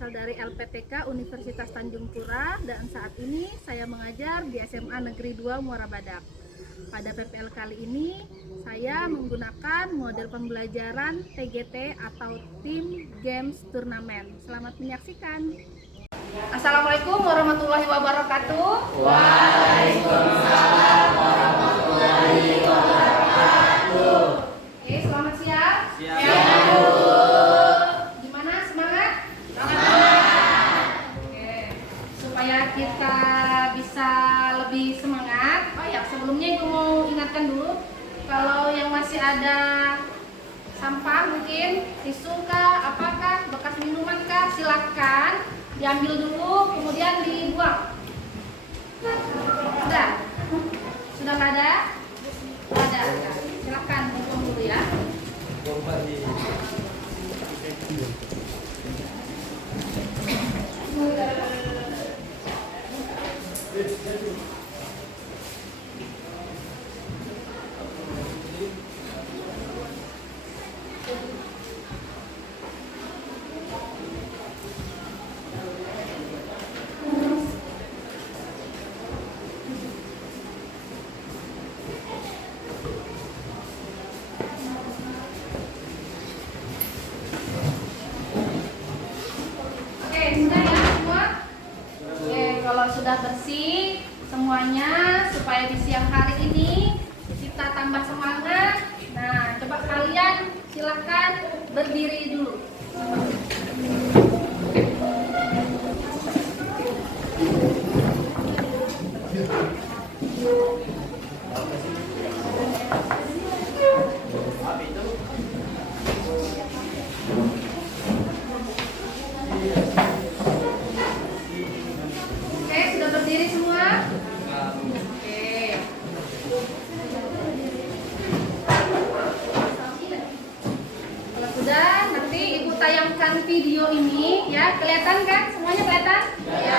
berasal dari LPTK Universitas Tanjung Pura dan saat ini saya mengajar di SMA Negeri 2 Muara Badak. Pada PPL kali ini saya menggunakan model pembelajaran TGT atau Team Games Turnamen. Selamat menyaksikan. Assalamualaikum warahmatullahi wabarakatuh. Waalaikumsalam warahmatullahi wabarakatuh. Oke, selamat siang. Siang. Gimana, semangat? Oke, supaya kita bisa lebih semangat. Oh ya, sebelumnya Ibu mau ingatkan dulu, kalau yang masih ada sampah mungkin tisu kah, apakah, bekas minuman kah, silakan diambil dulu, kemudian dibuang. Sudah? Sudah nggak ada? Ada. Silakan buang dulu ya. Sudah ya semua? Oke, kalau sudah bersih semuanya, supaya di siang hari ini kita tambah semangat. Nah, coba kalian silahkan berdiri dulu. Berdiri semua? Oke. Kalau sudah, nanti Ibu tayangkan video ini ya. Kelihatan kan? Semuanya kelihatan? Ya.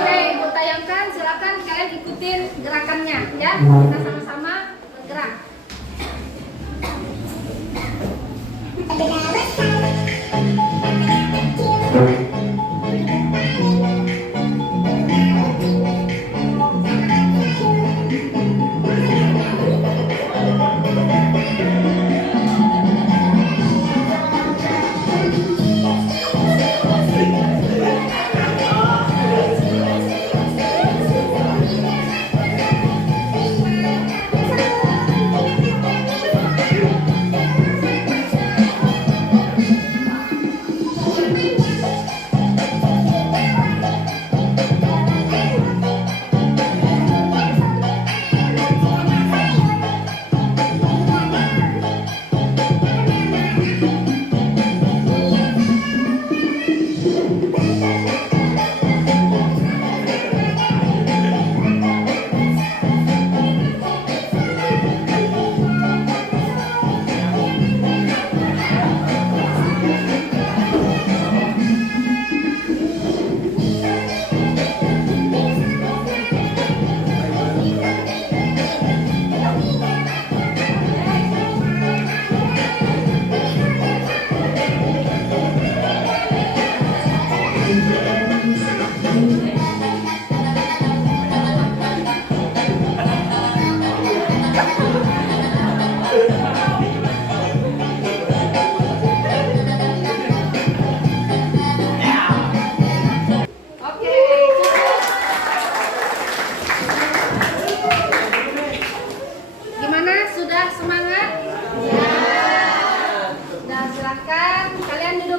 Oke, Ibu tayangkan. Silakan kalian ikutin gerakannya ya. Kita sama-sama bergerak.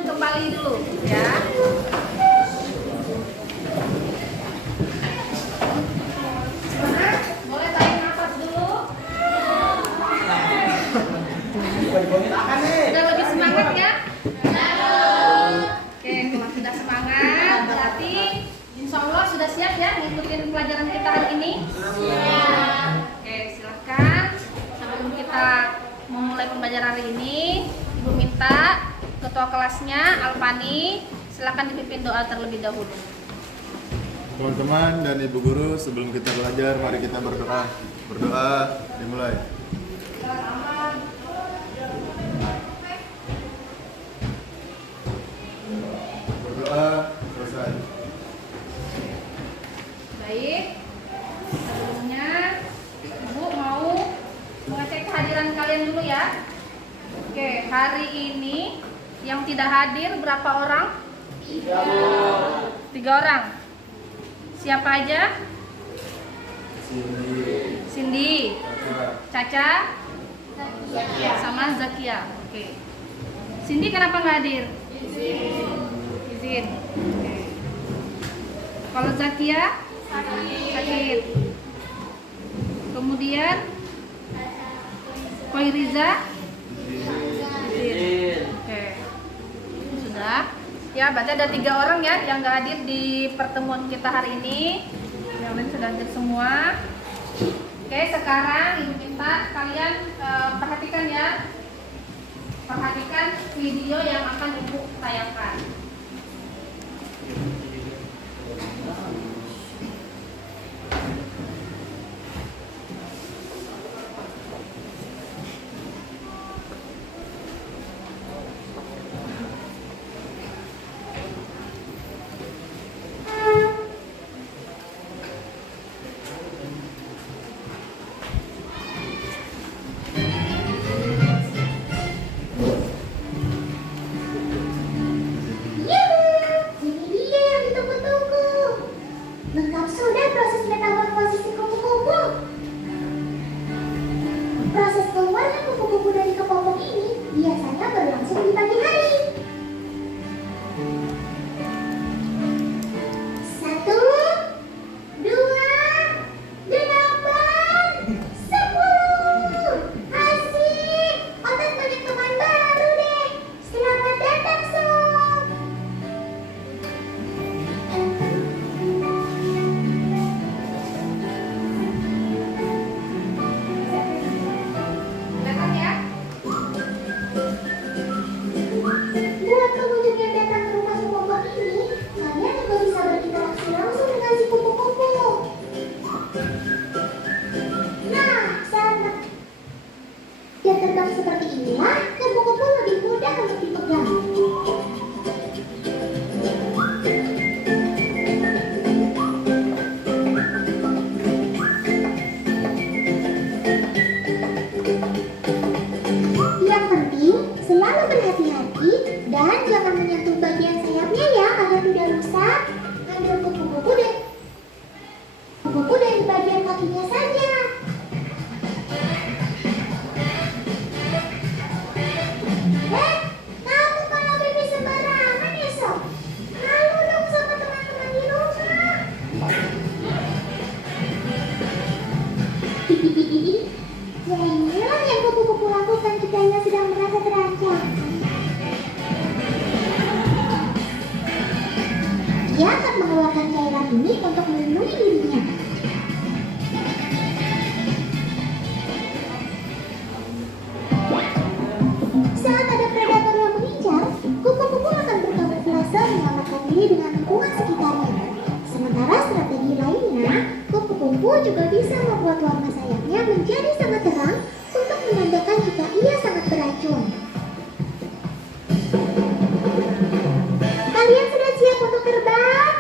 Kembali dulu ya. Boleh tarik nafas dulu. Sudah lebih semangat ya? Oke, kalau sudah semangat berarti insya Allah sudah siap ya ngikutin pelajaran kita hari ini. Oke, silakan. Sebelum kita memulai pembelajaran hari ini, Ibu minta Ketua kelasnya, Alfani, silakan dipimpin doa terlebih dahulu. Teman-teman dan Ibu Guru, sebelum kita belajar, mari kita berdoa. Berdoa, dimulai. Berdoa. tidak hadir berapa orang? 3 orang. Siapa aja? Cindy, Caca, sama Zakia. Oke. Cindy kenapa nggak hadir? Izin. Oke. Kalau Zakia? Sakit. Kemudian Koiriza? Izin. Oke. Sudah. Ya, berarti ada 3 orang ya yang nggak hadir di pertemuan kita hari ini. Yang lain sudah hadir semua. Oke, sekarang ibu minta kalian perhatikan ya. Perhatikan video yang akan ibu tayangkan. Lengkap sudah proses metamorfosis kupu-kupu. Proses keluarnya kupu-kupu dari kepompong ini biasanya berlangsung di pagi hari. 1, 2, 8, 10. Asik, Otat banyak teman baru deh. Selamat datang sob. Kelihatan ya? Buat pengunjung yang datang ke rumah si Pompong ini, kalian juga bisa berinteraksi langsung dengan si kupu-kupu. Nah, saat dia terbang seperti inilah, kupu-kupu lebih mudah untuk dipegang. Yang penting, selalu berhati-hati dan jangan menyentuh bagian sayapnya ya agar tidak rusak. Ambil kupu-kupu dari bagian kakinya saja. Kamu kalau baby sembarangan ya sob? Malu dong sama teman-teman di rumah. Ya inilah yang kupu-kupu lakukan jika ia sedang merasa terancam. Dia akan mengeluarkan cairan ini untuk melindungi dirinya. Saat ada predator yang mengincar, kupu-kupu akan berkamuflase menyelamatkan diri dengan lingkungan sekitarnya. Sementara strategi lainnya, kupu-kupu juga bisa membuat warna sayapnya menjadi sangat terang untuk menandakan jika ia sangat beracun. Kalian sudah siap untuk terbang?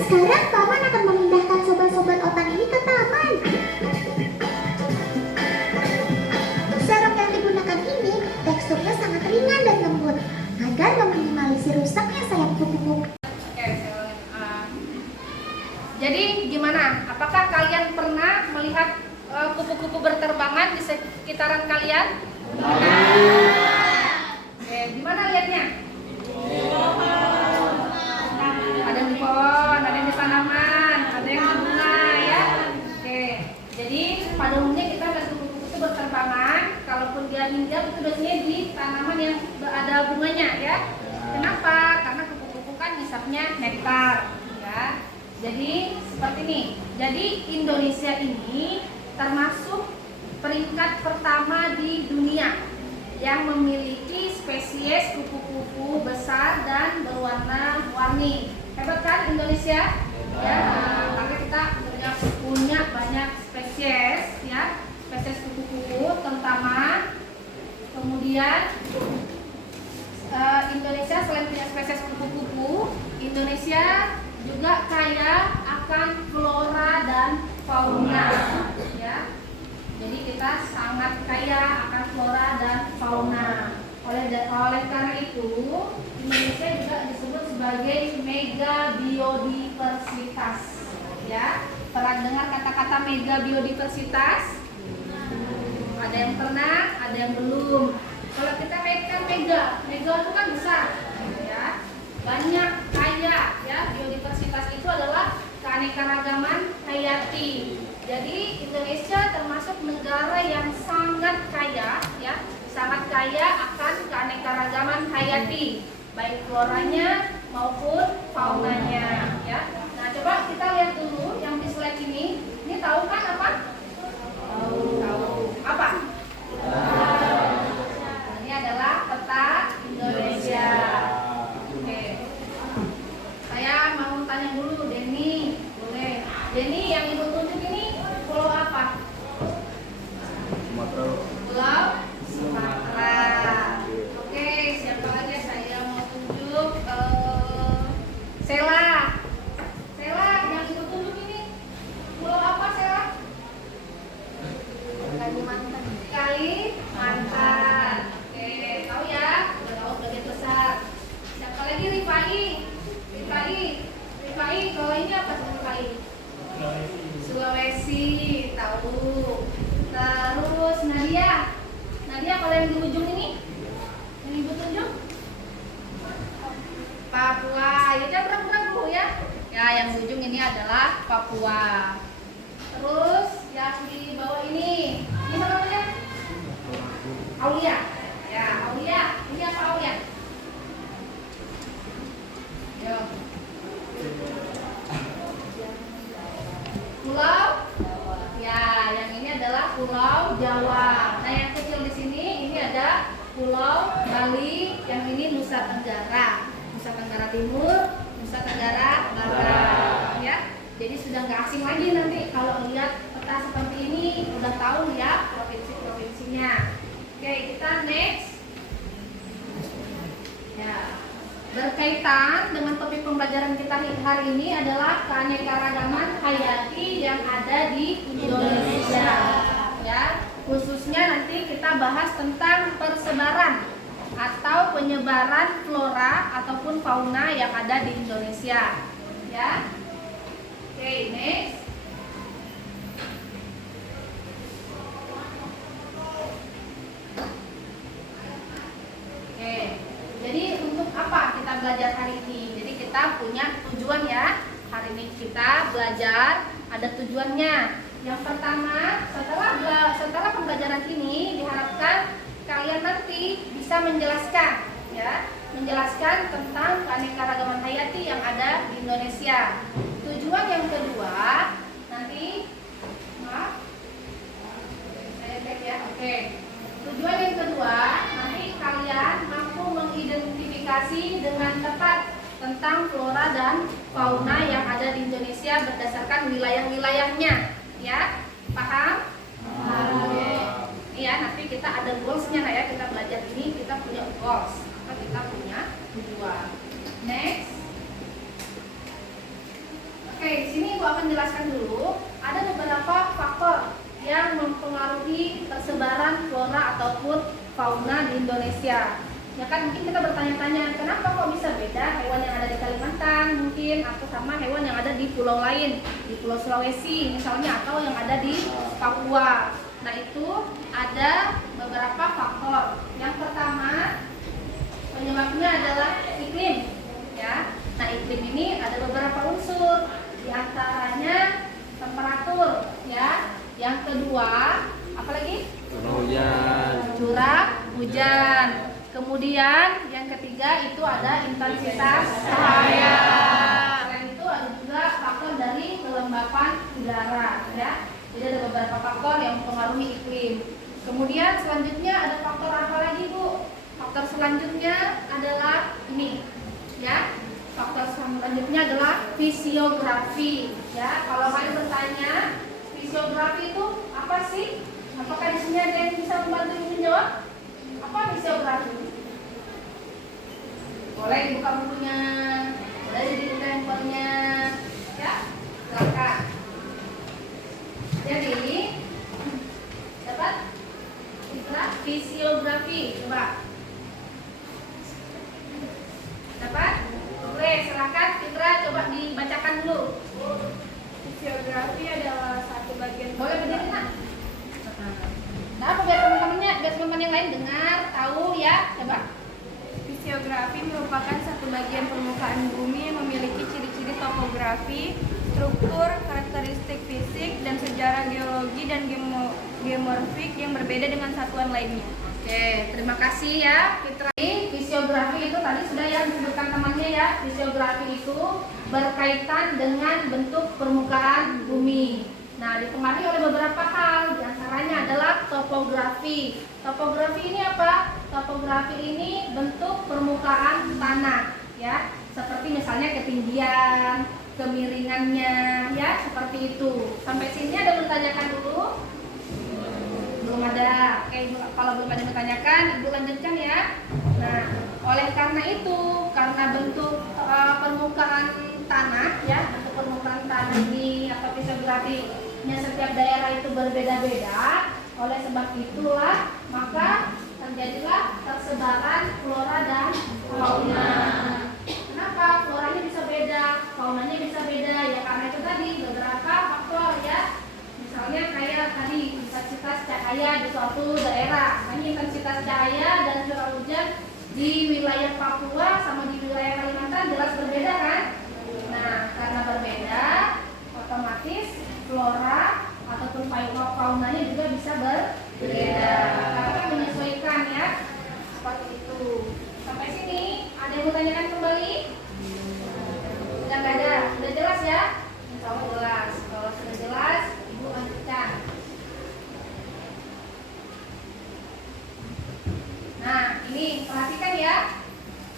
Sekarang paman akan memindahkan sobat-sobat otan ini ke taman. Sarung yang digunakan ini teksturnya sangat ringan dan lembut agar meminimalisir rusaknya sayap kupu-kupu. Oke, saya ulangin. Jadi gimana? Apakah kalian pernah melihat kupu-kupu berterbangan di sekitaran kalian? Oke, di mana lihatnya? Ada yang di pohon, ada yang di tanaman, ada yang di bunga ya. Oke, jadi pada umumnya kita melihat kupu-kupu itu berterbangan. Kalaupun dia hinggap itu biasanya di tanaman yang ada bunganya ya. Kenapa? Karena kupu-kupu kan ngisapnya nektar ya. Jadi seperti ini. Jadi Indonesia ini termasuk peringkat pertama di dunia yang memiliki spesies kupu-kupu besar dan berwarna-warni. Hebat kan Indonesia? Ya, karena kita punya banyak spesies ya, spesies kupu-kupu terutama. Kemudian Indonesia selain punya spesies kupu-kupu, Indonesia juga kaya akan flora dan fauna ya. Jadi kita sangat kaya akan flora dan fauna. Oleh karena itu, Indonesia juga disebut sebagai mega biodiversitas. Ya, pernah dengar kata-kata mega biodiversitas? Ada yang pernah, ada yang belum. Kalau kita kaitkan mega itu kan besar, ya, banyak, kaya, ya. Biodiversitas itu adalah keanekaragaman hayati. Jadi Indonesia termasuk negara yang sangat kaya, ya, sangat kaya akan keanekaragaman hayati, baik floranya maupun faunanya, ya. Nah, coba kita lihat dulu yang di slide ini. Ini tahu kan apa? Tahu. Apa? Ini adalah peta Indonesia. Oke. Saya mau tanya dulu, Denny. Boleh. Denny, yang Ibu tunjuk ini pulau apa? Sumatera. Pulau Sumatera. Oke, siapa lagi saya mau tunjuk? Sela. Sela, yang Ibu tunjuk ini pulau apa, Sela? Kalimantan. Kalimantan. Oke, tahu ya? Udah tahu bagian besar. Siapa lagi? Rifai. Kalau ini apa sih Rifai? Sulawesi. Tahu. Terus Nadia, kalau yang di ujung ini, yang Ibu tunjuk? Papua. Ya, jangan ragu-ragu ya. Ya, yang di ujung ini adalah Papua. Terus yang di bawah ini apa namanya? Aulia. Ya, Aulia. Ini apa Aulia? Yo. Pulau. Ya, yang ini adalah Pulau Jawa. Nah, yang kecil di sini ini ada Pulau Bali, yang ini Nusa Tenggara Timur, Nusa Tenggara Barat, ya. Jadi sudah nggak asing lagi nanti kalau lihat peta seperti ini, udah tahu ya provinsi-provinsinya. Oke, kita next. Ya, berkaitan dengan topik pembelajaran kita hari ini adalah keanekaragaman hayati yang ada di Indonesia. Ya, khususnya nanti kita bahas tentang persebaran atau penyebaran flora ataupun fauna yang ada di Indonesia. Ya. Oke, next. Oke, jadi untuk apa kita belajar hari ini? Jadi kita punya tujuan ya. Hari ini kita belajar, ada tujuannya. Yang pertama, setelah pembelajaran ini diharapkan kalian nanti bisa menjelaskan, ya, menjelaskan tentang keanekaragaman hayati yang ada di Indonesia. Tujuan yang kedua, nanti, maaf, saya cek ya, oke. Tujuan yang kedua, nanti kalian mampu mengidentifikasi dengan tepat tentang flora dan fauna yang ada di Indonesia berdasarkan wilayah-wilayahnya, ya, paham? Oke. Ya, nanti kita ada goalsnya ya, kita belajar ini kita punya goals, atau kita punya tujuan. Next. Oke, di sini Ibu akan jelaskan dulu ada beberapa faktor yang mempengaruhi persebaran flora ataupun fauna di Indonesia. Ya kan, mungkin kita bertanya-tanya kenapa kok bisa beda hewan yang ada di Kalimantan mungkin atau sama hewan yang ada di pulau lain, di Pulau Sulawesi misalnya, atau yang ada di Papua. Nah, itu ada beberapa faktor. Yang pertama, penyebabnya adalah iklim, ya. Nah, iklim ini ada beberapa unsur, diantaranya temperatur, ya. Yang kedua, apa lagi? Curah hujan. Kemudian yang ketiga itu ada intensitas cahaya. Selain itu ada juga faktor dari kelembapan udara, ya. Jadi ada beberapa faktor yang mempengaruhi iklim. Kemudian selanjutnya ada faktor apa lagi, Bu? Faktor selanjutnya adalah ini, ya. Faktor selanjutnya adalah fisiografi, ya. Kalau kalian bertanya, fisiografi itu apa sih? Apakah di sini ada yang bisa membantu menjawab? Apa fisiografi? Boleh dibuka bukunya, boleh dibuka handphonenya, ya. Silakan. Jadi fisiografi. Coba. Dapat? Oke, silakan Fitra coba dibacakan dulu. Fisiografi adalah satu bagian. Boleh berdiri, Nak? Nah, apa biar teman-teman yang lain dengar, tahu ya? Coba. Fisiografi merupakan satu bagian permukaan bumi yang memiliki ciri-ciri topografi, struktur, karakteristik fisik, dan sejarah geologi dan geomorfik yang berbeda dengan satuan lainnya. Oke, terima kasih ya Fitra. Fisiografi itu tadi sudah ya disebutkan temannya ya. Fisiografi itu berkaitan dengan bentuk permukaan bumi. Nah, dipengaruhi oleh beberapa hal, diantaranya adalah topografi. Topografi ini apa? Topografi ini bentuk permukaan tanah, ya, seperti misalnya ketinggian, kemiringannya, ya, seperti itu. Sampai sini ada yang bertanyakan dulu? Belum ada. Oke, kalau belum ada yang bertanyakan, Ibu lanjutkan ya. Nah, oleh karena itu, karena bentuk permukaan tanah, ya, bentuk permukaan tanah ini atau fisiografinya setiap daerah itu berbeda-beda. Oleh sebab itulah, maka terjadilah tersebaran flora dan fauna. Kenapa floranya bisa beda, faunanya bisa beda? Ya karena itu tadi beberapa faktor ya. Misalnya kayak tadi intensitas cahaya di suatu daerah. Makanya intensitas cahaya dan curah hujan di wilayah Papua sama di wilayah Kalimantan jelas berbeda kan? Nah, karena berbeda, otomatis flora ataupun faunanya juga bisa berbeda. Karena menyesuaikan ya, seperti itu. Sampai sini ada yang mau tanyakan kembali? Sudah nggak ada, sudah jelas ya? Insya Allah jelas. Kalau sudah jelas, Ibu lanjutkan. Nah, ini perhatikan ya.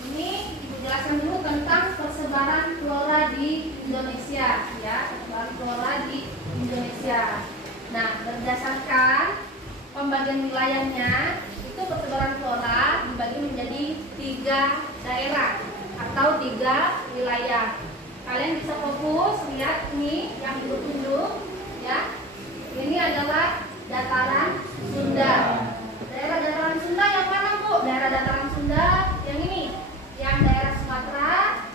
Ini Ibu jelaskan dulu tentang persebaran flora di Indonesia ya, persebaran flora di Indonesia. Nah, berdasarkan pembagian wilayahnya, itu persebaran flora dibagi menjadi 3 daerah atau 3 wilayah. Kalian bisa fokus lihat nih yang Ibu tunjuk ya. Ini adalah dataran Sunda. Daerah dataran Sunda yang mana, Bu? Daerah dataran Sunda yang ini, yang daerah Sumatera,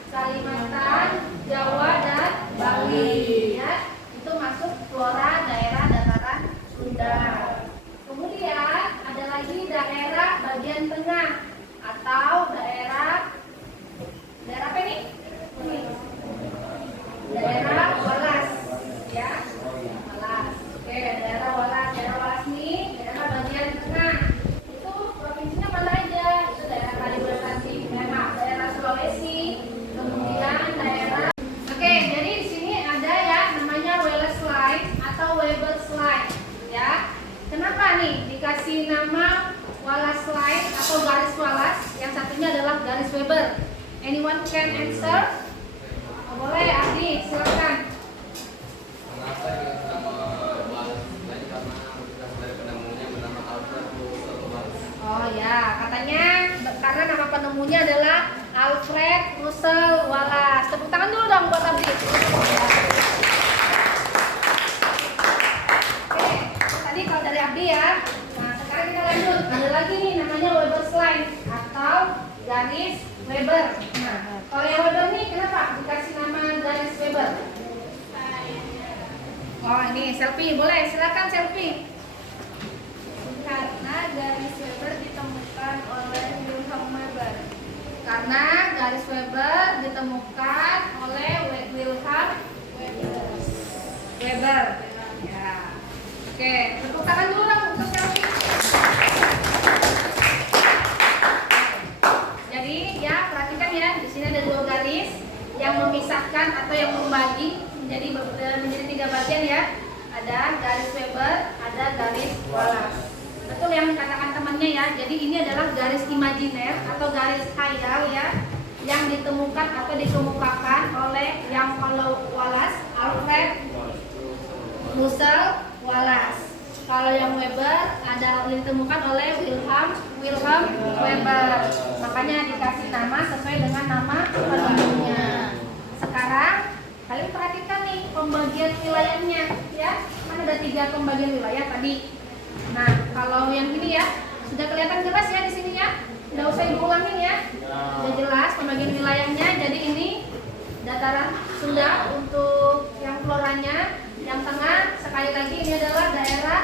Kalimantan, Jawa dan Bali ya. Itu masuk flora daerah dataran Sunda. Kemudian ada lagi daerah bagian tengah atau daerah apa ini? Daerah Walas ya. Walas. Oke, daerah Walas. Daerah Walas ini daerah bagian tengah. Itu provinsinya mana aja? Itu daerah Kalimantan Timur, daerah Sulawesi, kemudian daerah. Oke, jadi di sini ada ya namanya Wallace Line atau Weber's Line ya. Kenapa nih dikasih nama Wallace Line atau garis Wallace? Yang satunya adalah garis Weber. Anyone can answer? Boleh, Adi, silakan. Kenapa nama Wallace Line? Karena bekas dari penemunya bernama Alfred Russel Wallace. Oh ya, katanya karena nama penemunya adalah Alfred Russel Wallace. Tepuk tangan dulu dong buat Abdi. Oke, tadi kalau dari Abdi ya. Nah, sekarang kita lanjut. Ada lagi nih namanya Weber's Line atau garis Weber. Nah, kalau yang Weber nih kenapa dikasih nama garis Weber? Oh, ini selfie. Boleh, silakan selfie. Karena garis Weber ditemukan oleh Wilhelm Weber. Karena garis Weber ditemukan oleh Wilhelm Weber. Ya. Oke, tepuk tangan dulu dong untuk selfie. Jadi ya perhatikan ya, di sini ada 2 garis yang memisahkan atau yang membagi menjadi 3 bagian ya. Ada garis Weber, ada garis Wallace. Betul yang dikatakan temannya ya. Jadi ini adalah garis imajiner atau garis khayal ya, yang ditemukan atau dikemukakan oleh yang Wallace, Alfred Russel Wallace. Kalau yang Weber ada ditemukan oleh Wilhelm Weber. Makanya dikasih nama sesuai dengan nama penemunya. Sekarang kalian perhatikan nih pembagian wilayahnya ya. Kan ada 3 pembagian wilayah tadi. Nah, kalau yang ini ya, sudah kelihatan jelas ya di sini ya? Nggak usah ibu ulangin ya? Sudah jelas pembagian wilayahnya. Jadi ini dataran Sunda untuk yang floranya. Yang tengah, sekali lagi ini adalah daerah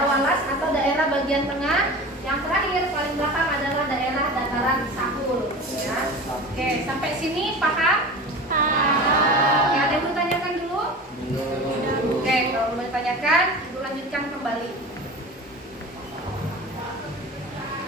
Walas atau daerah bagian tengah. Yang terakhir paling belakang adalah daerah dataran Sahul. Ya. Oke, sampai sini paham? Paham. Ada yang mau tanyakan dulu? Oke, kalau mau ditanyakan, ibu lanjutkan kembali.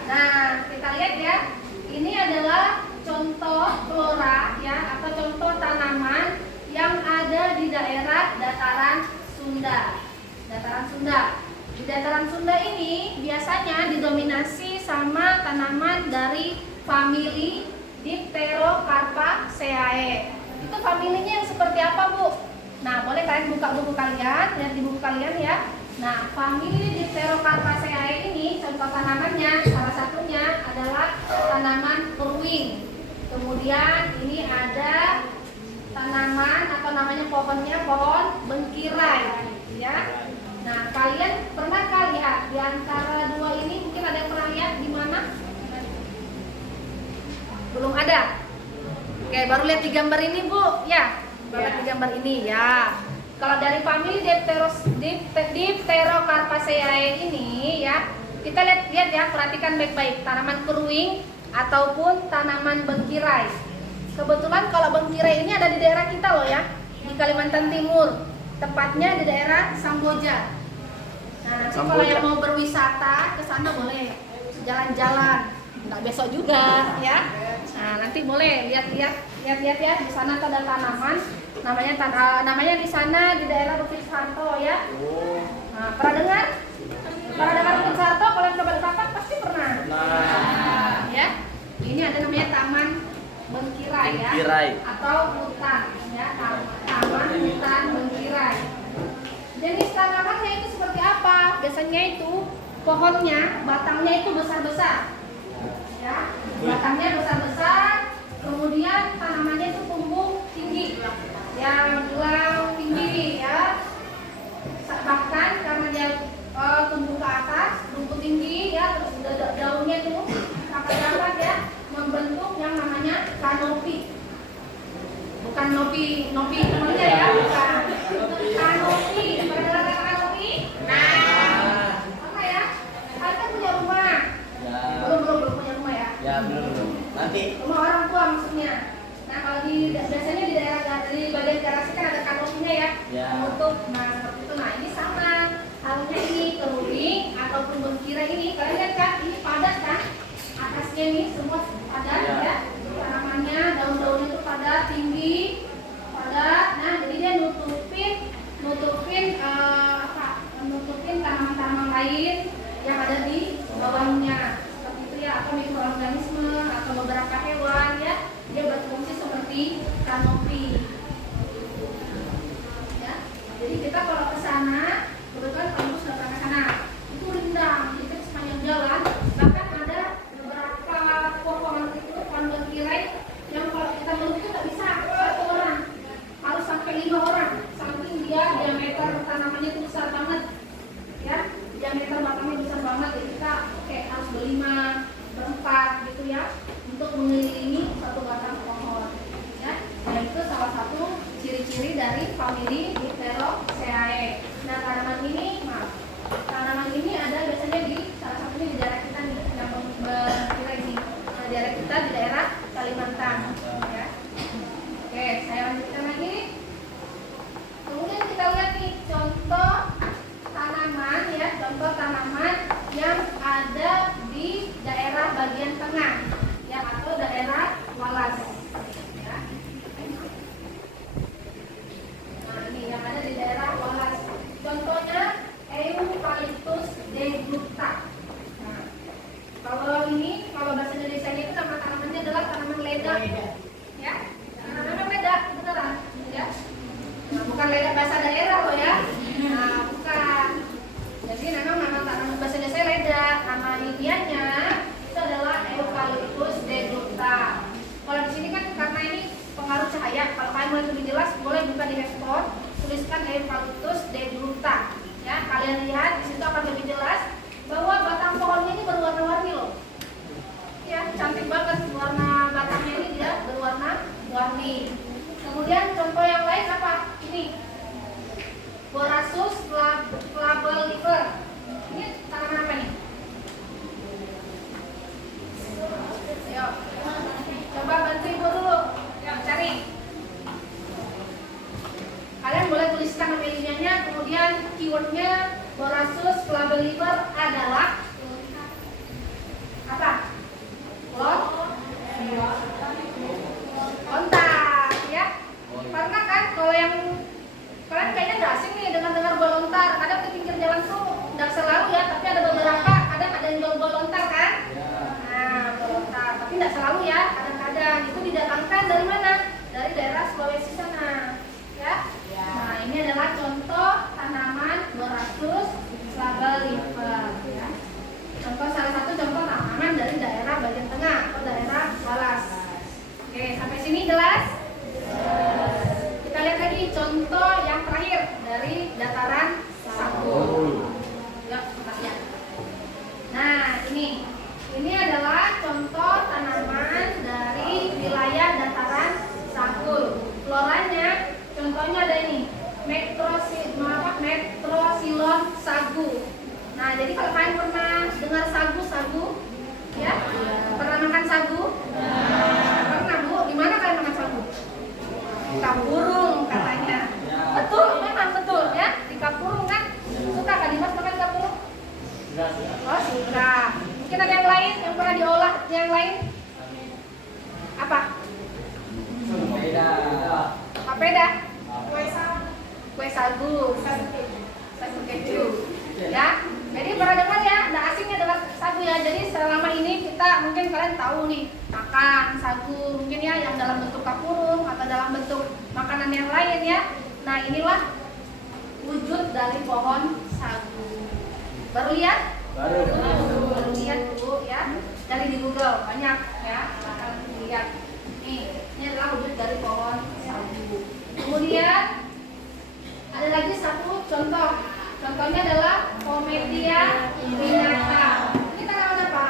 Nah, kita lihat ya. Ini adalah contoh flora ya atau contoh tanaman yang ada di daerah dataran Sunda. Dataran Sunda. Di dataran Sunda ini biasanya didominasi sama tanaman dari famili Dipterocarpaceae. Itu familinya yang seperti apa, Bu? Nah, boleh kalian buka buku kalian, lihat di buku kalian ya. Nah, famili Dipterocarpaceae ini contoh tanamannya salah satunya adalah tanaman keruing. Kemudian ini ada tanaman atau namanya pohonnya pohon bengkirai ya. Nah, kalian pernahkah lihat di antara dua ini, mungkin ada yang pernah lihat di mana? Belum ada. Oke, baru lihat di gambar ini, Bu. Ya, baru lihat di gambar ini ya. Kalau dari famili Dipterocarpaceae ini ya, kita lihat ya, perhatikan baik-baik tanaman keruing ataupun tanaman bengkirai. Kebetulan kalau bengkirai ini ada di daerah kita loh ya, di Kalimantan Timur. Tepatnya di daerah Samboja. Nah, nanti kalau yang mau berwisata ke sana boleh jalan-jalan. Nggak besok juga ya. Nah, nanti boleh lihat-lihat ya, di sana ada tanaman namanya di sana di daerah Bukit Sarto ya. Nah, pernah dengar? Bukit Sarto? Kalau yang coba dapat pasti pernah. Nah, ya. Ini ada namanya Taman Bengkirai ya, atau hutan ya, taman hutan bengkirai. Jenis tanamannya itu seperti apa? Biasanya itu pohonnya, batangnya itu besar-besar ya, batangnya besar-besar, kemudian tanamannya itu tumbuh tinggi, yang bilang tinggi ya, bahkan karena dia tumbuh ke atas, tumbuh tinggi ya, terus daunnya itu rapat-rapat ya, membentuk yang namanya kanopi. Bukan nopi temennya ya, bukan. Kanopi, pernah dengar kata kanopi? Nah, apa ya? Kalian kan punya rumah? Belum punya rumah ya? Ya, belum. Nanti. Rumah orang tua maksudnya. Nah, kalau biasanya di bagian garasi kan ada kanopinya ya, untuk seperti itu. Nah, ini sama. Halnya ini keruing ataupun bengkirai ini, kalian lihat kan? Ini padat kan? Atasnya ini semua padat ya, tanamannya, daun-daunnya itu padat, tinggi, padat. Nah, jadi dia nutupin tanaman-tanaman lain yang ada di bawahnya, seperti itu ya, atau mikroorganisme atau beberapa hewan ya, dia berfungsi seperti kanopi. Ya, jadi kita kalau ke sana, kebetulan kamu sudah pernah ke sana, itu rindang, jadi sepanjang jalan bahkan ada pohon bengkirai yang kalau kita meluk itu nggak bisa satu orang, harus sampai 5 orang, saking dia diameter tanamannya itu besar banget ya, diameter batangnya besar banget, jadi kita harus berlima, berempat gitu ya, untuk mengelilingi satu batang pohon ya. Nah, itu salah satu ciri-ciri dari famili Dipterocarpaceae. Nah, tanaman ini ada biasanya di salah satunya di daerah kita nih, yang bengkirai ini. Daerah kita di daerah Kalimantan ya. Oke, saya lanjutkan lagi. Kemudian kita lihat nih contoh tanaman ya, contoh tanaman yang ada di daerah bagian tengah ya, atau daerah Walas ya. Nah, ini yang ada di daerah Walas. Contohnya Eucalyptus deglutica. Kalau bahasa Indonesia itu nama tanamannya adalah tanaman leda, ya. Tanaman leda beneran, ya. Nah, bukan leda bahasa daerah loh ya. Nah, bukan. Jadi nama tanaman bahasa Indonesia leda. Nama ilmiahnya itu adalah Eucalyptus deglutica. Kalau di sini kan karena ini pengaruh cahaya. Kalau kalian mau lebih jelas, boleh buka di handphone, tuliskan Eucalyptus deglutica. Ya, kalian lihat di situ akan lebih jelas bahwa batang pohonnya ini banget, warna batangnya ini dia berwarna-warni. Kemudian contoh yang lain apa? Ini Borassus flabellifer. Ini tanaman apa nih? Ayo, coba bantu ibu dulu. Ayo cari. Kalian boleh tuliskan nama ilmiahnya, kemudian keywordnya Borassus flabellifer adalah apa? Lontar, ya. Karena kan kalau yang kalian kayaknya nggak asing nih dengan dengar buah lontar. Kadang di pinggir jalan tuh nggak selalu ya, tapi ada beberapa. Kadang ada yang jual buah lontar kan? Nah, buah lontar. Tapi nggak selalu ya. Kadang-kadang itu didatangkan dari mana? Dari daerah Sulawesi sana, ya. Nah, ini adalah contoh tanaman Borassus flabellifer, ya. Salah satu contoh tanaman dari daerah bagian tengah atau daerah Walas. Oke, sampai sini jelas? Kita lihat lagi contoh yang terakhir dari dataran Sagu. Yuk, kita lihat. Nah, ini adalah contoh tanaman dari wilayah dataran Sagu. Floranya, contohnya ada ini, Metrosilon sagu. Nah, jadi kalau kalian pernah dengar sagu, ya, pernah makan sagu? Pernah Bu? Di mana kalian makan sagu? Di kapurung katanya. Betul, memang betul ya. Di kapurung kan? Suka Kak Dimas makan kapurung? Oh, suka. Mungkin ada yang lain yang pernah diolah yang lain? Apa? Papeda. Kue sagu. Sagu keju. Ya. Jadi pernah dengar ya, nggak asingnya dengar sagu ya. Jadi selama ini kita mungkin kalian tahu nih makan sagu mungkin ya yang dalam bentuk kapurung atau dalam bentuk makanan yang lain ya. Nah inilah wujud dari pohon sagu. Baru lihat? Baru lihat dulu ya. Cari di Google banyak ya. Silahkan lihat. Nih, ini adalah wujud dari pohon sagu. Kemudian ada lagi satu contoh. Contohnya adalah Cometia pinnata. Ini tanaman apa?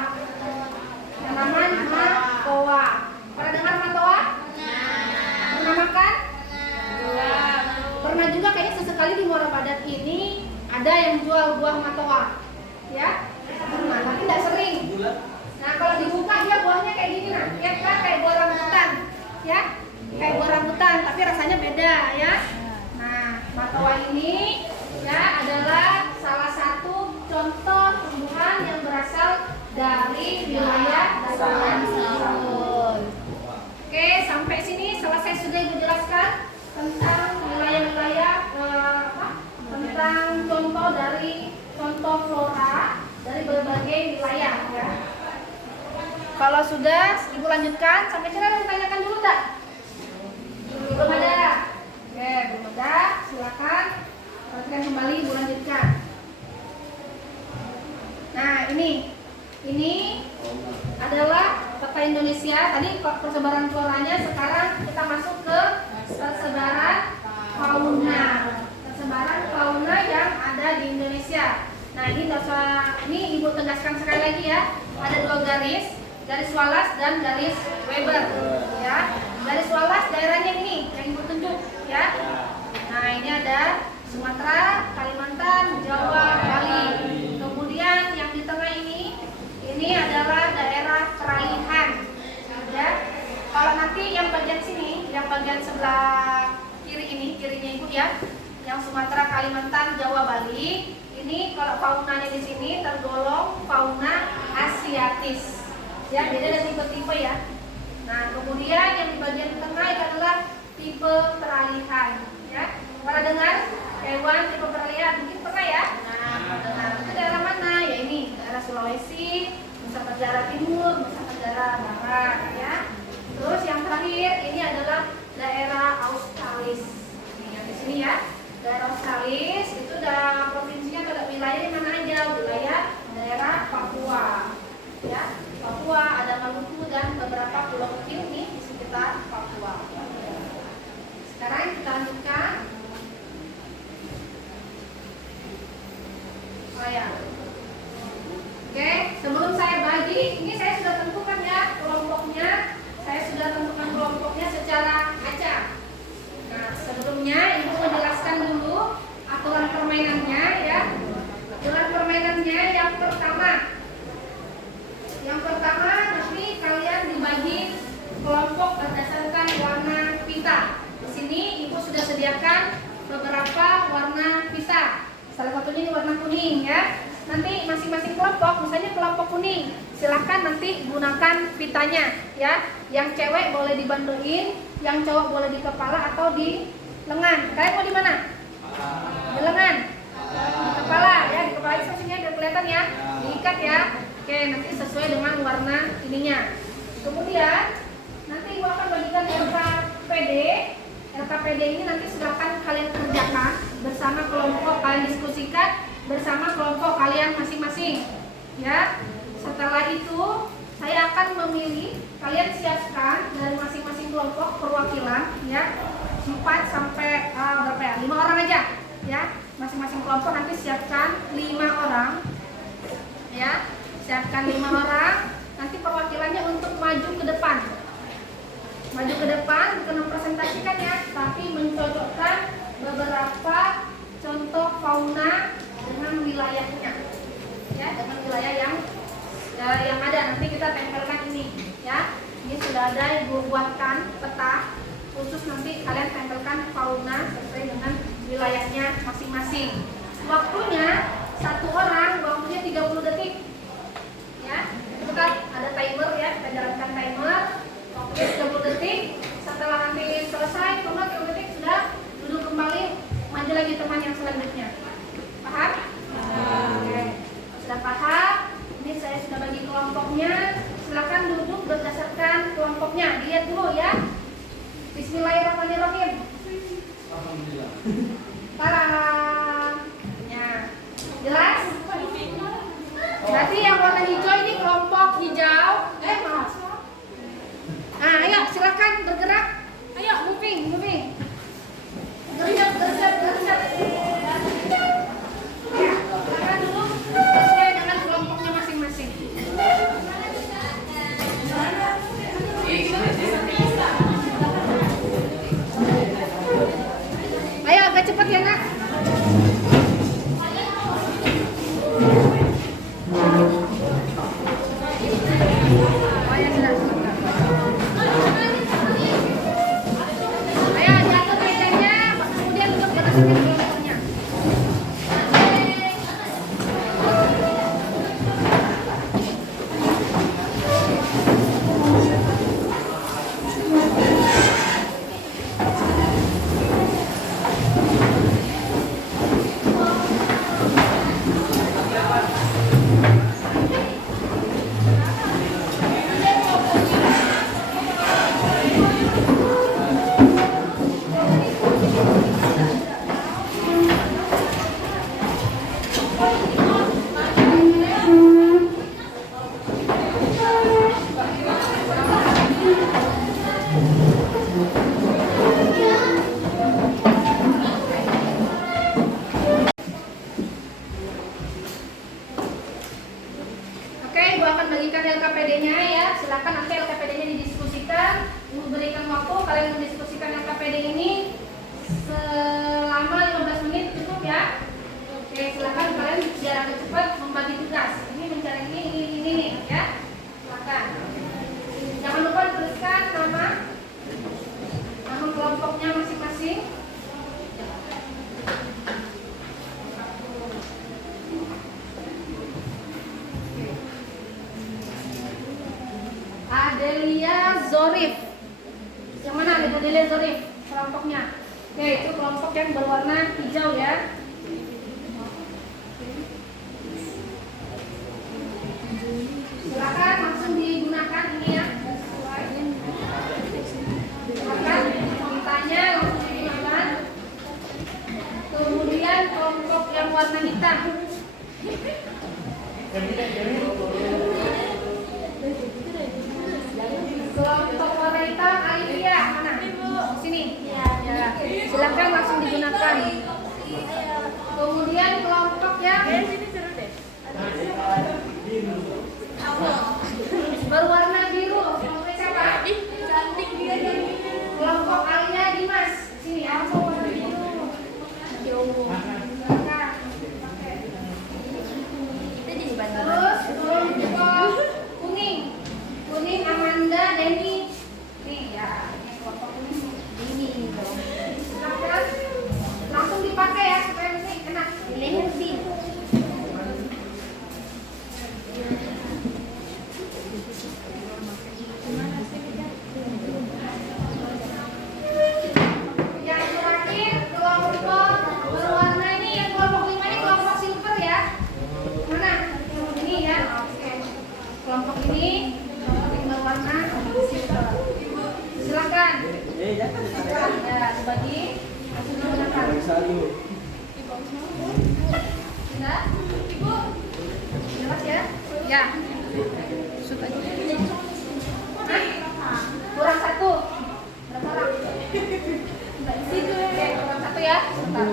Tanaman matoa. Pernah dengar matoa? Pernah makan? Pernah juga kayaknya sesekali di Muara Badak ini ada yang jual buah matoa. Ya? Pernah, tapi tidak sering. Nah, kalau dibuka dia buahnya kayak gini nah. Lihat kan kayak buah rambutan. Ya? Kayak buah rambutan, tapi rasanya beda ya. Nah, matoa ini ya adalah salah satu contoh tumbuhan yang berasal dari wilayah dataran Sagu. Oke, sampai sini selesai sudah Ibu jelaskan tentang wilayah-wilayah tentang contoh dari contoh flora dari berbagai wilayah ya. Kalau sudah Ibu lanjutkan sampai sini ada yang ditanyakan dulu tak? Belum ada. Oke, belum ada. Silakan. Perhatikan kembali, Ibu lanjutkan. Nah, ini adalah peta Indonesia. Tadi persebaran floranya, sekarang kita masuk ke persebaran fauna. Persebaran fauna yang ada di Indonesia. Nah, ini Ibu tegaskan sekali lagi ya. Ada dua garis Wallace dan garis Weber ya. Garis Wallace daerahnya ini yang Ibu tunjuk ya. Nah, ini ada Sumatera, Kalimantan, Jawa, Bali. Kemudian yang di tengah ini adalah daerah peralihan. Ya. Kalau nanti yang bagian sini, yang bagian sebelah kiri ini, kirinya Ibu ya, yang Sumatera, Kalimantan, Jawa, Bali, ini kalau faunanya di sini tergolong fauna asiatis. Ya, beda dari tipe-tipe ya. Nah, kemudian yang di bagian tengah itu adalah tipe peralihan. Ya, pernah dengar? Hewan tipe peralihan mungkin pernah ya? Nah, dengar itu daerah mana? Ya ini daerah Sulawesi, Nusa Tenggara Timur, Nusa Tenggara Barat ya. Terus yang terakhir ini adalah daerah Australis. Ini yang di sini ya. Daerah Australis itu udah provinsinya atau wilayah di mana aja? Wilayah daerah Papua. Ya, Papua, ada Maluku dan beberapa pulau kecil nih di sekitar Papua. Sekarang kita lanjutkan. Oke, sebelum saya bagi, ini saya sudah tentukan ya kelompok Salah satunya ini warna kuning ya. Nanti masing-masing kelompok, misalnya kelompok kuning, silahkan nanti gunakan pitanya ya. Yang cewek boleh dibantuin, yang cowok boleh di kepala atau di lengan. Kalian mau di mana? Di lengan. Di kepala ya, di kepala itu maksudnya udah kelihatan ya. Diikat ya. Oke, nanti sesuai dengan warna ininya. Kemudian nanti ibu akan bagikan LKPD. LKPD ini nanti silahkan kalian kerjakan bersama kelompok, kalian diskusikan bersama kelompok kalian masing-masing ya. Setelah itu saya akan memilih, kalian siapkan dari masing-masing kelompok perwakilan ya, 4 sampai berapa ya, 5 orang aja ya. Masing-masing kelompok nanti siapkan 5 orang ya, siapkan 5 orang. Nanti perwakilannya untuk maju ke depan, bukan mempresentasikan ya, tapi mencocokkan beberapa contoh fauna dengan wilayahnya ya, dengan wilayah yang ada. Nanti kita tempelkan ini ya. Ini sudah ada ibu buatkan peta khusus, nanti kalian tempelkan fauna sesuai dengan wilayahnya masing-masing. Waktunya 1 orang, waktunya 30 detik ya. Itu kan ada timer ya, kita jalankan timer. Waktunya 30 detik. Setelah nanti selesai, 30 detik sudah duduk kembali, maju lagi teman yang selanjutnya. Paham? Oke. Sudah paham? Ini saya sudah bagi kelompoknya. Silakan duduk berdasarkan kelompoknya. Lihat dulu ya. Bismillahirrahmanirrahim. Alhamdulillah. Taram. Ya. Jelas? Berarti yang warna hijau ini kelompok hijau. Maaf. Nah, ayo silakan bergerak. Ayo moving. Gerak. Ya, silakan dulu sesuai dengan kelompoknya masing-masing. Ayo agak cepat ya nak. Oh ya sudah. Ayo diatur mejanya, kemudian duduk berdasarkan kelompoknya. Oke, Ibu akan bagikan LKPD-nya ya. Silakan nanti LKPD-nya didiskusikan. Ibu berikan waktu kalian mendiskusikan LKPD ini selama 15 menit cukup ya. Oke, silakan kalian biar agak cepat membagi tugas. Ini mencari ini ya. Silakan. Jangan lupa tuliskan nama kelompoknya masing-masing. Adelia Zorif. Yang mana Adelia Zorif? Kelompoknya. Oke, itu kelompok yang berwarna hijau ya. Silakan langsung digunakan ini ya. Silakan ditanya langsung digunakan. Kemudian kelompok yang warna hitam. Kelompok warna hitam Alivia mana? Sini. Ya. Silakan langsung digunakan. Kemudian kelompok yang berwarna biru. Kelompok siapa? Cantik dia. Kelompok Alia Dimas. Sini ya. Warna biru. Terus kelompok kuning Amanda Denny. Nih ya, ini kelompok kuning ini. Silakan langsung dipakai ya supaya nanti enak. Silakan. Ya, dibagi. Langsung digunakan. Sudah? Ibu. Jelas ya? Ya. Suka. Kurang satu. Berapa orang? Enggak isi tuh. Oke, kurang satu ya. Sebentar.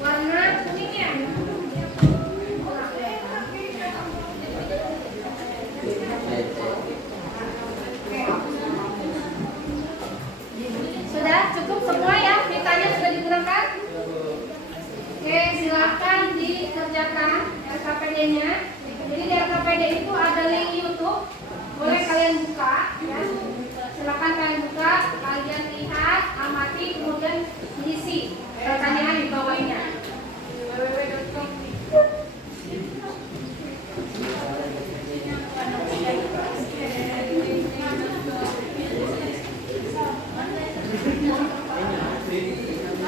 Warna kuningnya. Sudah cukup semua ya, pitanya sudah digunakan. Oke, silakan dikerjakan RKPD-nya. Jadi di RKPD itu ada link YouTube, boleh kalian buka ya. Silakan kalian buka, kalian lihat, amati, kemudian diisi pertanyaan di bawahnya. www.com.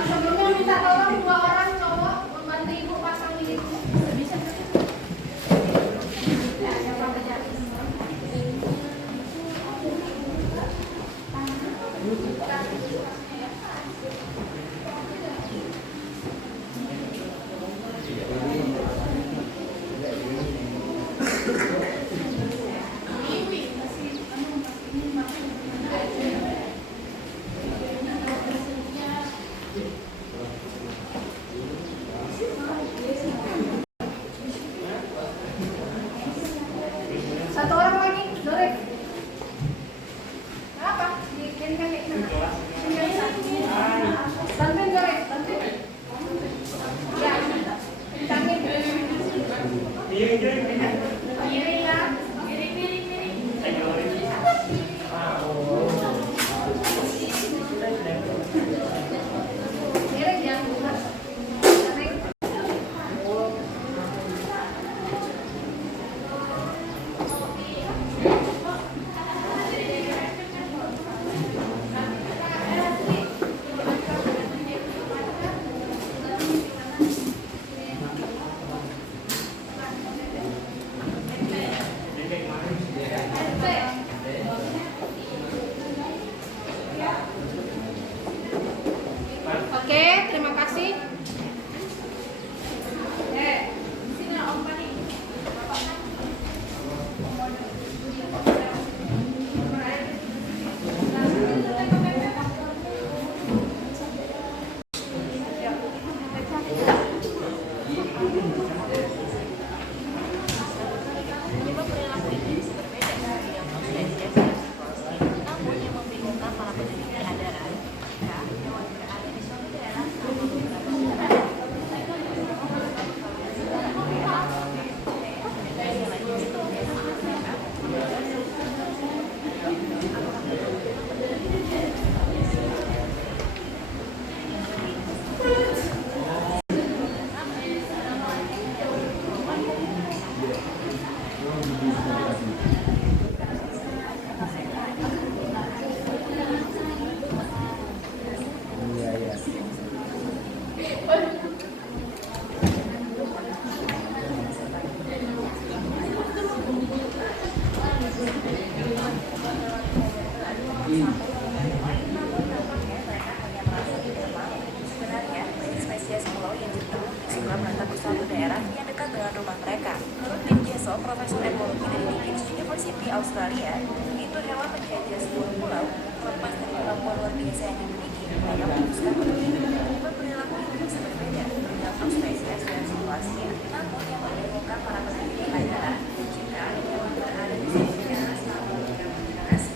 Sebelumnya minta tolong 2 orang cowok membantu ibu pasang ini. Bisa. Ya, siapa saja. Satu orang lagi, Dorek. Apa? Bikin kan kayak gini. Bantuin Dorek, bantuin. Ya, kencangin. Miring ya, miring. Miring jangan buka. Miring. Oke, terima kasih. Sini Om Pani. Namun yang membingungkan para peneliti adalah jika hewan berada di suatu daerah namun beberapa negara mereka Sebenarnya, banyak spesies pulau yang hidup suka menetap di suatu daerah yang dekat dengan rumah mereka. Menurut Tim Jeso, Profesor Ekologi dari Deakin University Australia, itu hewan menjajah sebuah pulau lepas dari kemampuan luar biasa yang dimiliki. Mereka memutuskan untuk hidup dan perilaku hidup bisa berbeda tergantung spesies dan situasinya. Namun yang membingungkan para peneliti adalah jika hewan berada di suatu daerah namun tidak bermigrasi,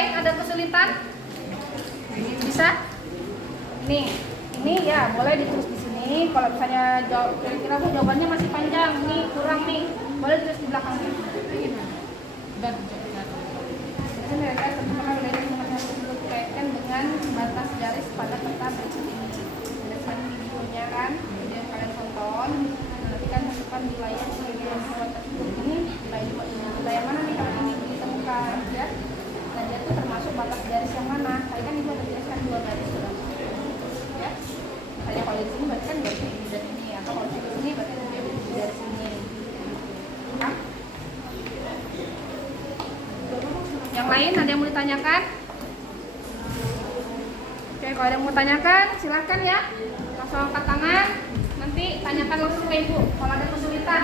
lain ada kesulitan? Bisa? Ini ya boleh ditulis di sini. Kalau misalnya kira-kira Bu jawabannya masih panjang, nih kurang nih, boleh ditulis di belakangnya. Dan berkaitan dengan batas garis pada peta berikut ini. Ada sana videonya kan, video yang kalian tonton. Nanti kan masukkan wilayah hewan tersebut ini wilayah mana nih kalau ini ditemukan ya. Nah dia tuh termasuk batas garis yang mana? Tadi kan ibu ada jelaskan 2 garis sudah. Ya. Misalnya kalau di sini berarti kan garis ini dan ini, atau kalau di sini berarti dia di garis ini. Nah. Yang lain ada yang mau ditanyakan? Oke, kalau ada yang mau tanyakan silahkan ya. Langsung angkat tangan. Nanti tanyakan langsung ke ibu kalau ada kesulitan.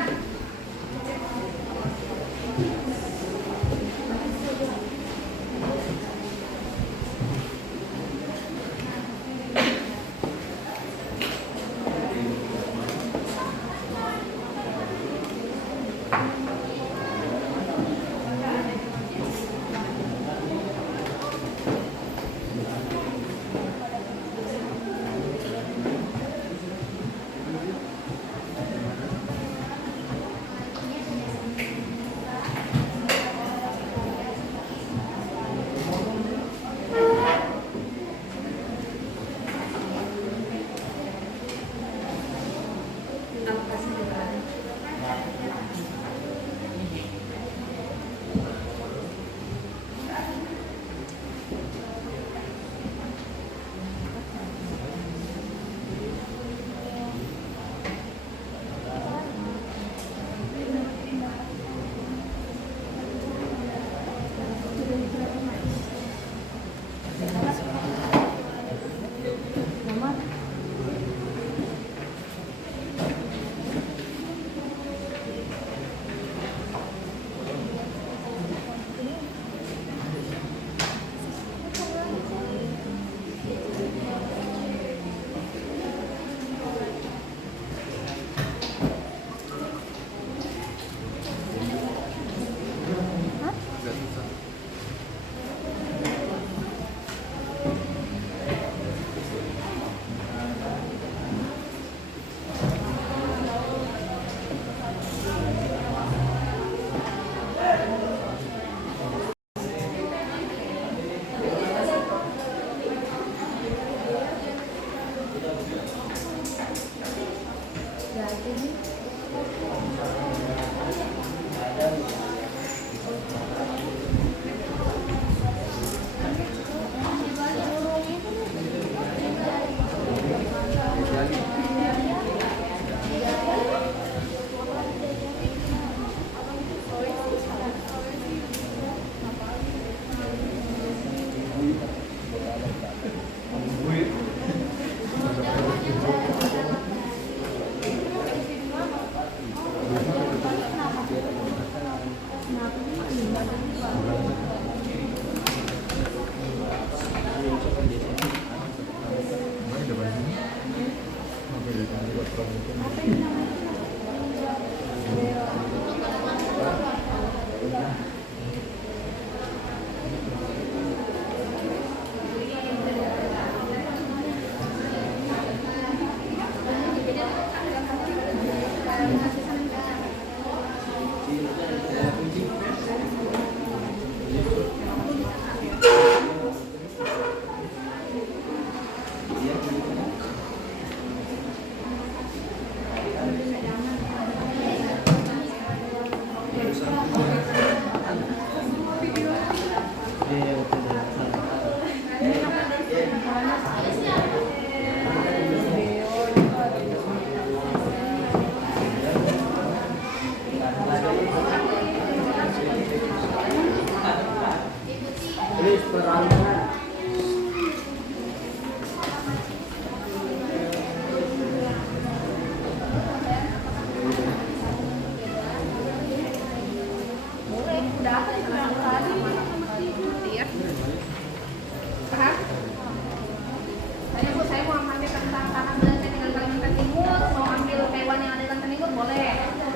boleh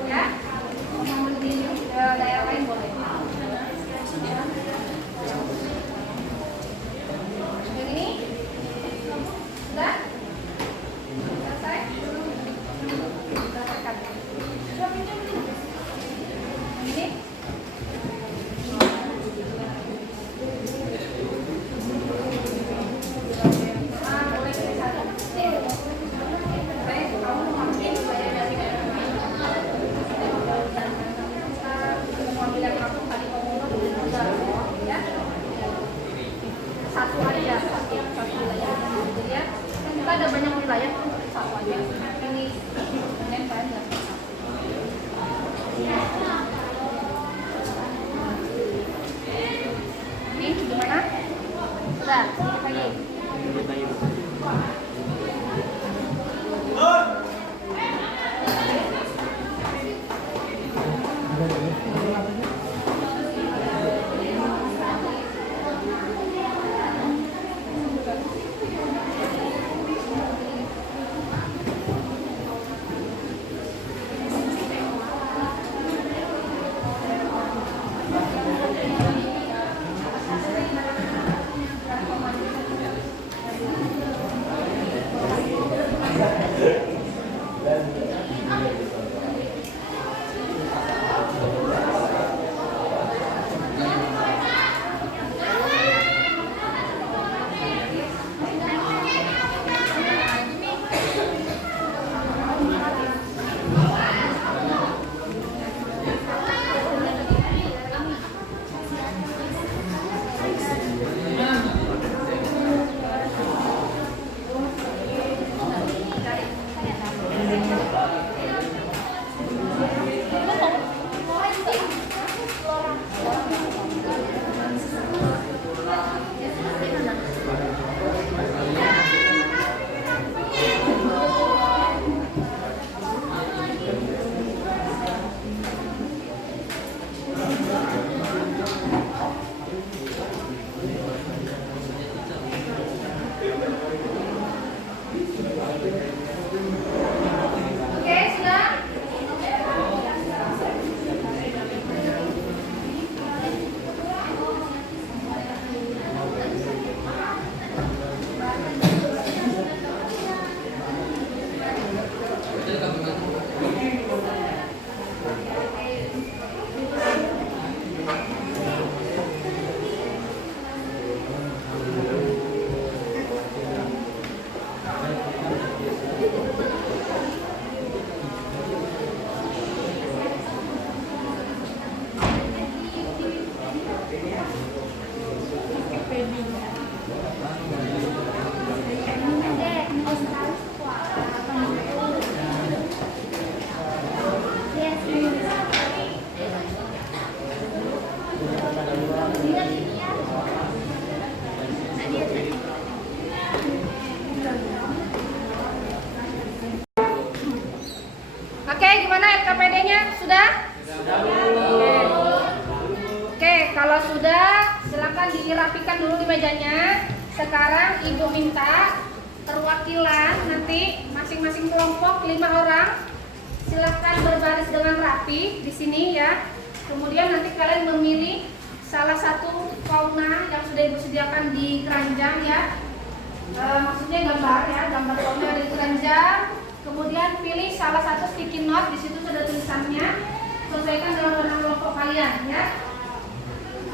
ya. Oke, gimana LKPD-nya? Sudah? Oke, kalau sudah silakan dirapikan dulu di mejanya. Sekarang Ibu minta perwakilan nanti masing-masing kelompok 5 orang. Silakan berbaris dengan rapi di sini ya. Kemudian nanti kalian memilih salah satu fauna yang sudah Ibu sediakan di keranjang ya. Maksudnya gambar ya, gambar fauna dari keranjang. Kemudian pilih salah satu sticky note, di situ sudah tulisannya. Sesuaikan dengan warna kelompok kalian ya.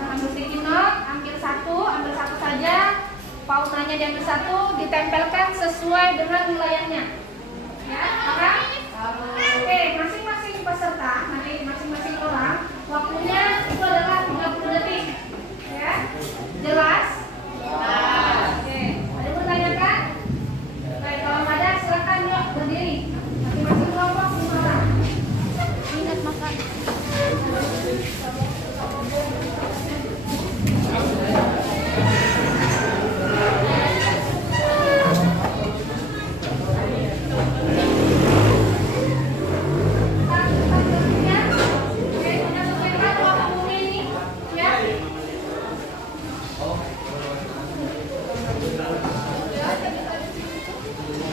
Ambil sticky note, ambil satu saja. Faunanya diambil satu, ditempelkan sesuai dengan wilayahnya. Ya, paham? Oke, masing-masing peserta, nanti masing-masing orang, waktunya itu adalah 30 detik. Ya, jelas? Oke, ada yang bertanyakan? Baik, kalau ada silakan yuk berdiri. Masing-masing kelompok 5 orang. Ingat makan.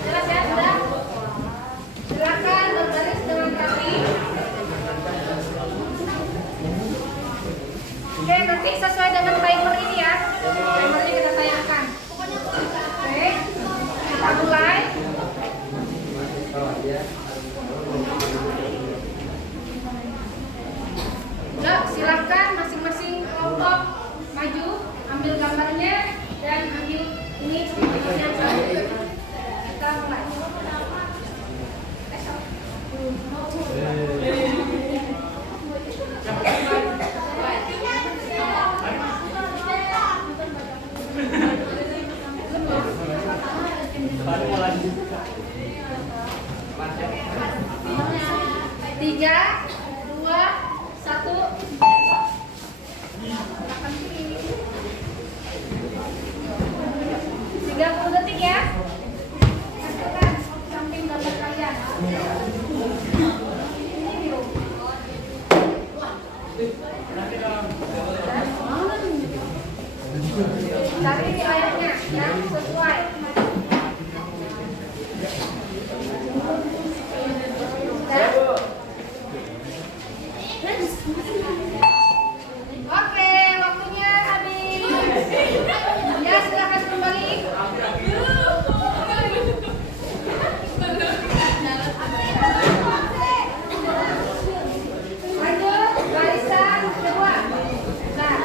Jelas ya, sudah? Silakan berbaris dengan rapi. Oke, nanti sesuai dengan timer ini ya. Timernya kita tayangkan. Oke, kita mulai. Yuk, silakan masing-masing kelompok maju, ambil gambarnya dan ambil ini stikernya. Kita mulai. Tiga, 2, 1. 30 detik ya. Hasilkan samping gambar kalian. Cari wilayahnya yang sesuai. Oke, waktunya habis. Ya, silakan kembali. Lanjut, barisan kedua. Nah.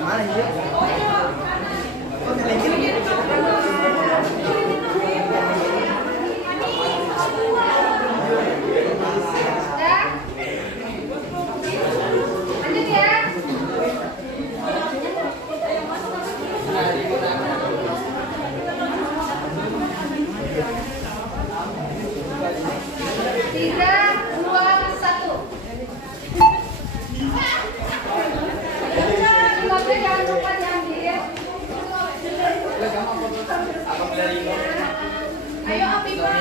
Lanjut ya. Tiga, 2, 1. Silapnya jangan lupa diambil. Ayo Afifah.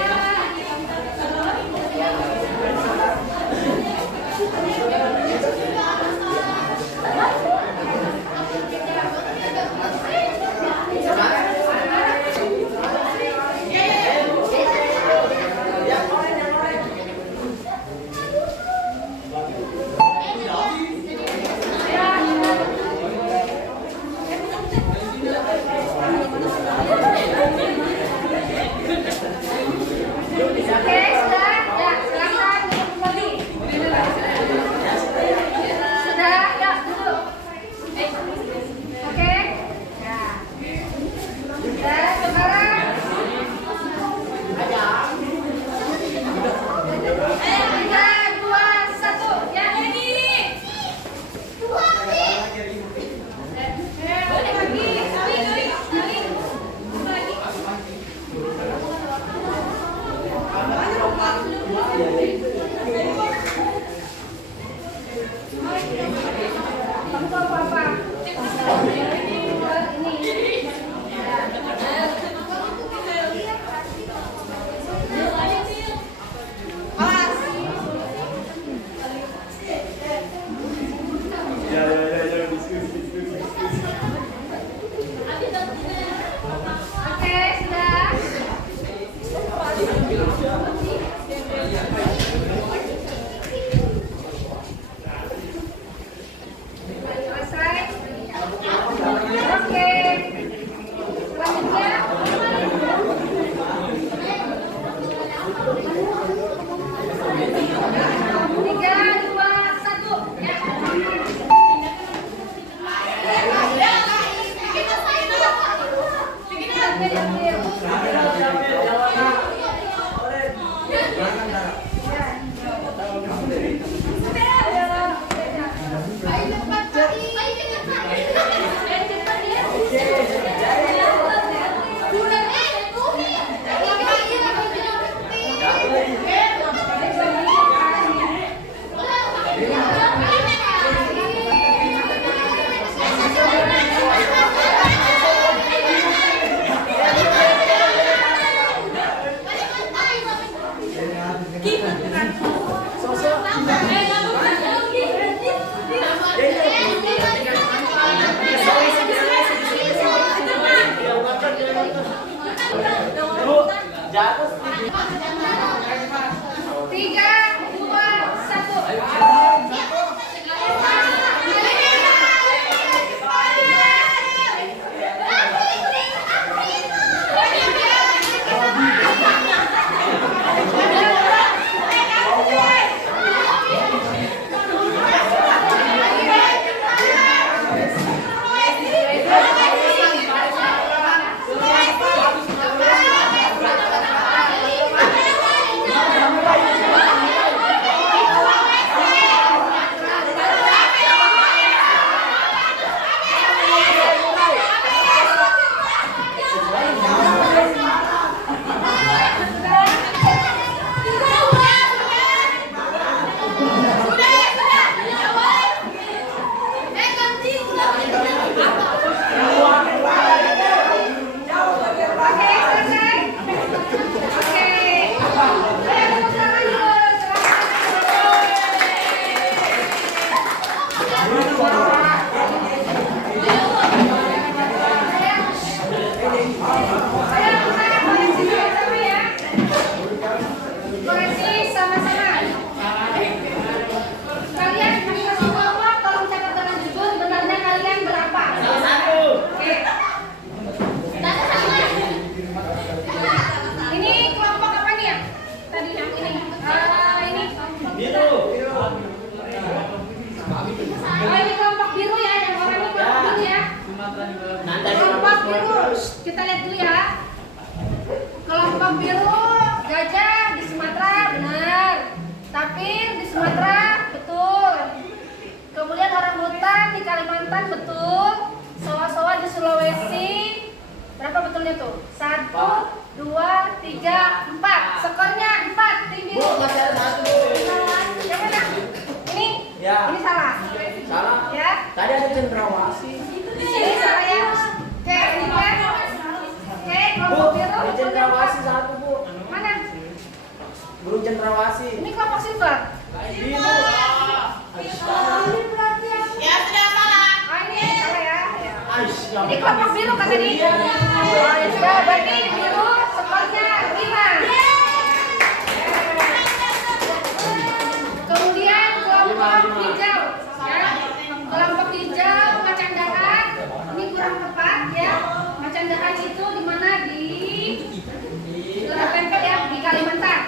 Kita lihat dulu ya. Kelompok biru gajah di Sumatera benar. Tapir di Sumatera betul. Kemudian orangutan di Kalimantan betul. Soa-soa di Sulawesi. Berapa betulnya tuh? 1, 2, 3, 4. Skornya 4. Tim biru. Yang mana? Ini? Ya. Ini salah. Salah. Ya. Tadi ada cendrawasih. Ini salah ya. Oke, ini kan. Oke, kelompok biru. Ada cendrawasih satu, Bu. Mana? Burung cendrawasih. Ini kelompok silver. Biru. Ya sudah salah. Oh ini salah ya. Aish, Ini kelompok biru kan tadi. Oh ya sudah, berarti biru skornya 5. Kemudian kelompok hijau. Ya. Kelompok hijau macan dahan. Ini kurang tepat ya. Macan dahan itu di mana di Pempek ya, di Kalimantan.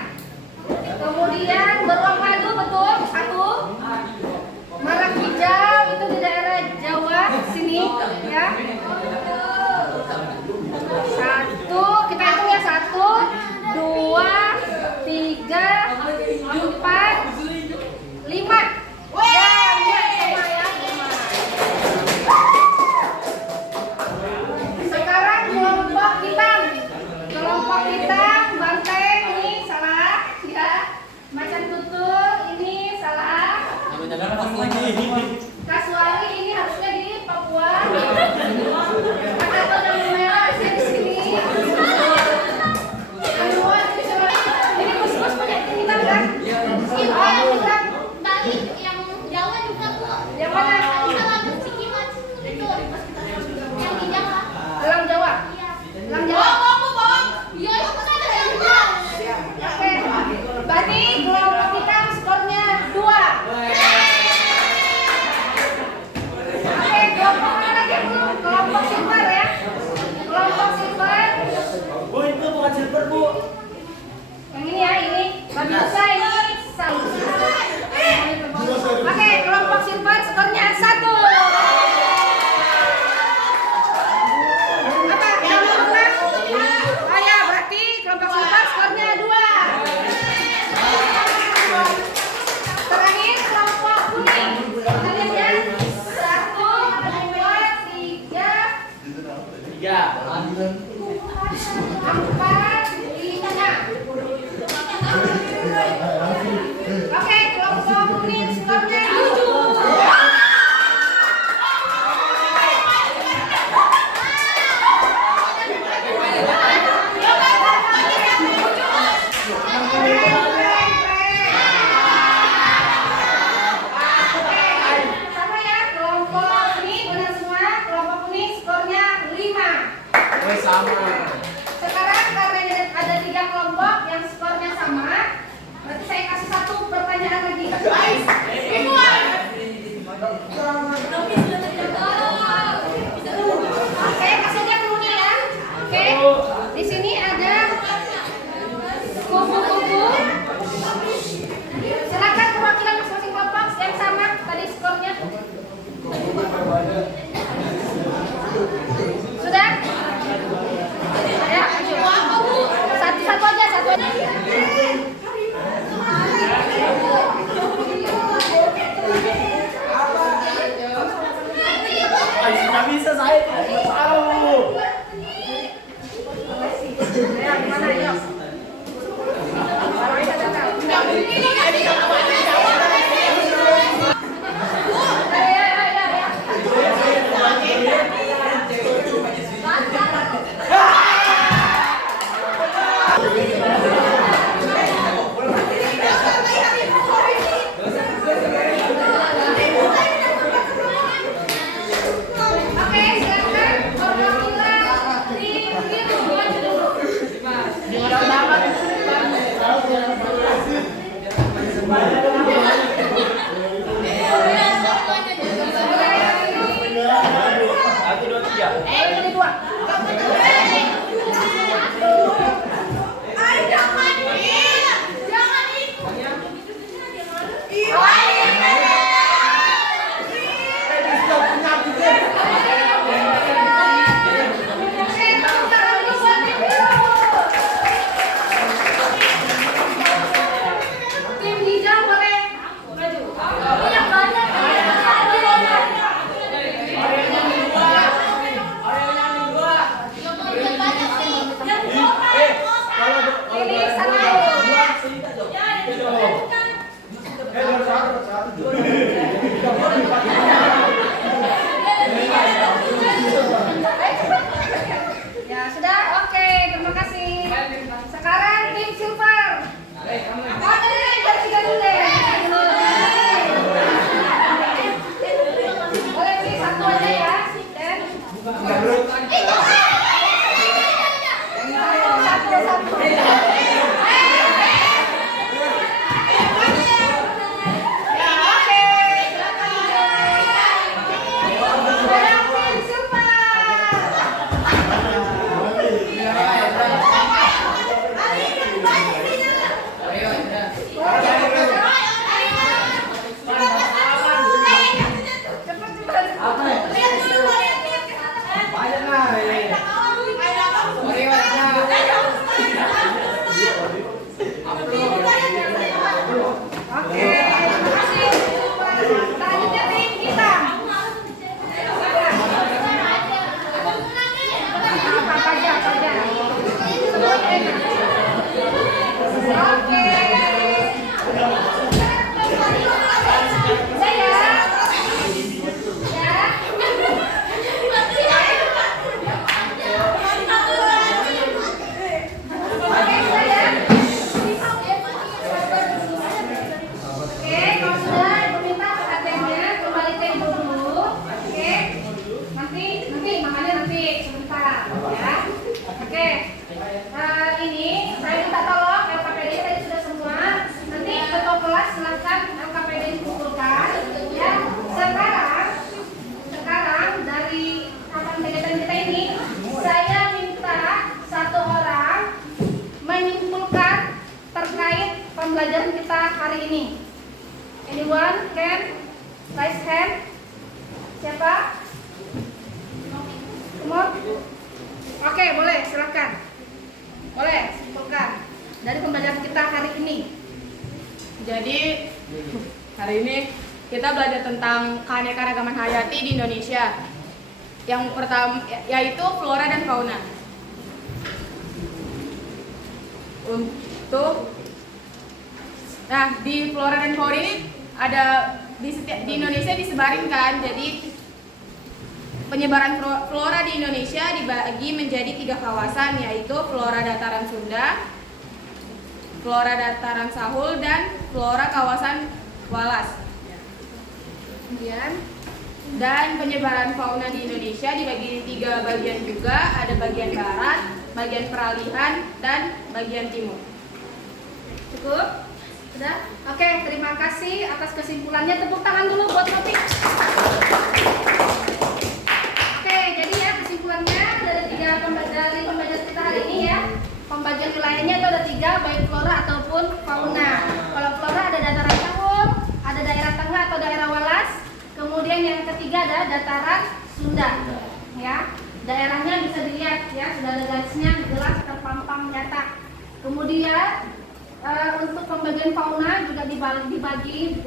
Kemudian beruang madu betul 1. Merak hijau itu di daerah Jawa sini ya. 1, kita hitung ya 1, 2, 3, 4, 5. Ya, 5 sama ya. 5. Sekarang kelompok hitam. Kelompok hitam banteng ini salah ya. Macan tutul ini salah. Kasuari ini harusnya di Papua. Ada benang merah di sini. Ini khusus punya hitam kan? Oh yang hitam. Bali yang Jawa juga Bu. Yang mana? Salah Sikiman itu yang di Jawa. Elang Jawa. Elang Jawa. Iya itu kan ada yang Jawa. Oke. Berarti kelompok hitam skornya 2. 3. Empat di tengah. Oke, kelompok kuning skornya 7. Sama ya, kelompok ini benar semua. Kelompok kuning skornya 5. Sama. Sekarang karena ada 3 kelompok yang skornya sama, berarti saya kasih satu pertanyaan lagi. Oke, kasihnya dulunya ya. Oke, di sini ada kupu-kupu. Silakan perwakilan masing-masing kelompok yang sama tadi skornya. Sudah? Ya, satu aja. Nggak bisa saya tidak tahu. Ya, gimana yuk? Oke, silakan perwakilan tim biru maju dulu. Satu, dua, tiga. Ini dua. Tim hijau boleh maju. Ini sana. Ya sudah, oke, terima kasih. Sekarang tim silver. Oh, dari tiga dulu deh. Boleh sih satu aja ya. Dan satu. Ya, oke. Sekarang tim silver. Oke, terima kasih. Selanjutnya tim hitam. Apa aja. Oke. Saya. Ya. Oke, saya. Oke, kalau sudah ibu minta perhatiannya kembali tempo dulu. Oke, nanti makanya nanti sebentar ya. Oke, ini saya minta tolong LKPD tadi sudah semua. Nanti ketua kelas silakan LKPD dikumpulkan. Ya, sekarang dari kapan kegiatan kita ini, saya minta satu orang menyimpulkan terkait pembelajaran kita hari ini. Anyone can raise hand? Siapa? Semua? Oke, boleh, silakan. Boleh, simpulkan dari pembelajaran kita hari ini. Jadi hari ini kita belajar tentang keanekaragaman hayati di Indonesia. Yang pertama yaitu flora dan fauna. Di flora dan fauna ini ada di Indonesia disebarin kan. Jadi penyebaran flora di Indonesia dibagi menjadi 3 kawasan, yaitu flora dataran Sunda, flora dataran Sahul, dan flora kawasan Walas. Kemudian, dan penyebaran fauna di Indonesia dibagi 3 bagian juga, ada bagian barat, bagian peralihan, dan bagian timur. Cukup? Sudah? Oke, terima kasih atas kesimpulannya. Tepuk tangan dulu buat Topik. Oke, jadi ya kesimpulannya dari 3 pembelajaran kita hari ini ya. Pembagian wilayahnya itu ada 3, baik flora ataupun fauna. Kalau flora ada dataran Sahul, ada daerah tengah atau daerah Walas. Kemudian yang ketiga ada dataran Sunda. Ya, daerahnya bisa dilihat ya, sudah ada garisnya jelas terpampang nyata. Kemudian untuk pembagian fauna juga dibagi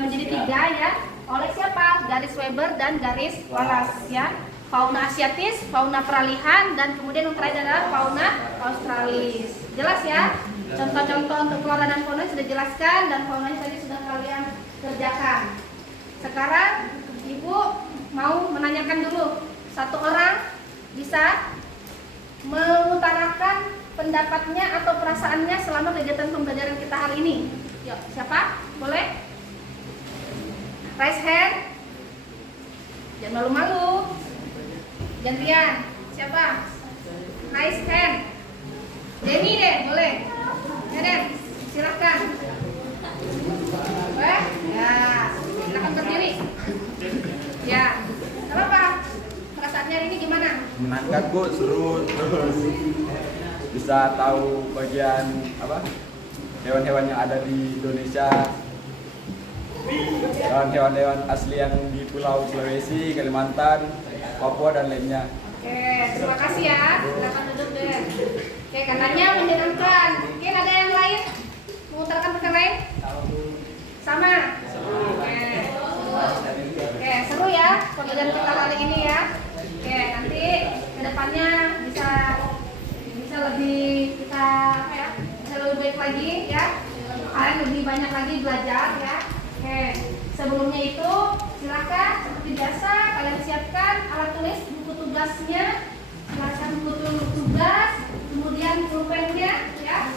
menjadi 3 ya. Oleh siapa? Garis Weber dan garis Wallace ya. Fauna asiatis, fauna peralihan, dan kemudian yang terakhir adalah fauna australis. Jelas ya? Contoh-contoh untuk flora dan fauna sudah jelaskan, dan faunanya tadi sudah kalian kerjakan. Sekarang Ibu mau menanyakan dulu, 1 orang bisa mengutarakan pendapatnya atau perasaannya selama kegiatan pembelajaran kita hari ini. Yuk, siapa? Boleh? Raise hand. Jangan malu-malu. Gantian. Siapa? Raise hand. Denny deh, boleh. Ya Den, silahkan. Boleh? Ya, silahkan berdiri. Ya, apa? Perasaannya hari ini gimana? Menangkap kok seru, terus bisa tahu bagian hewan-hewan yang ada di Indonesia dan hewan-hewan asli yang di Pulau Sulawesi, Kalimantan, Papua dan lainnya. Oke, terima kasih ya. Silakan duduk deh. Oke, katanya menyenangkan. Mungkin ada yang lain? Mengutarakan perkara lain? Sama? Oke, seru ya pembelajaran kita kali ini ya. Oke, nanti kedepannya bisa lebih bisa lebih baik lagi ya. Kalian lebih banyak lagi belajar ya. Oke, sebelumnya itu silakan seperti biasa kalian siapkan alat tulis, buku tugasnya, silakan buku tugas, kemudian pulpennya ya.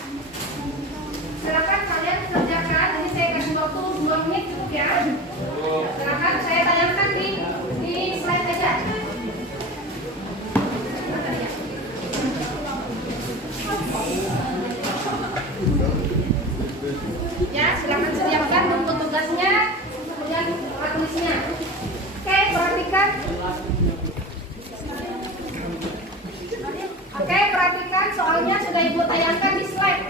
Silakan kalian kerjakan. Ini saya kasih waktu 2 menit cukup ya. Silakan saya tayangkan di slide aja. Ya, silakan sediakan buku tugasnya, kemudian alat tulisnya. Oke, perhatikan. Oke, perhatikan soalnya sudah Ibu tayangkan di slide.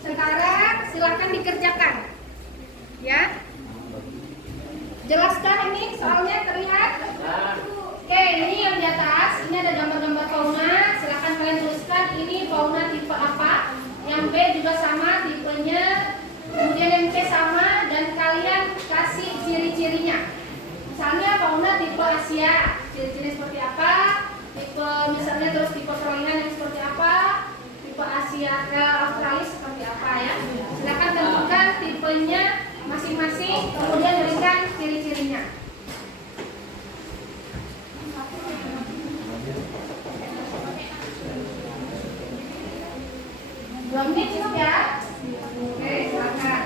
Sekarang silakan dikerjakan. Ya. Jelaskan ini soalnya terlihat. Oke, ini yang di atas, ini ada gambar-gambar fauna. Silakan kalian tuliskan ini fauna tipe apa. Yang B juga sama tipenya. Kemudian yang C sama, dan kalian kasih ciri-cirinya. Misalnya fauna tipe Asia, ciri-ciri seperti apa? Tipe misalnya terus tipe peralihan yang seperti apa? Tipe Asia Australis seperti apa ya? Silakan tentukan tipenya masing-masing, kemudian berikan ciri-cirinya. Dua menit cukup ya? Oke, silakan.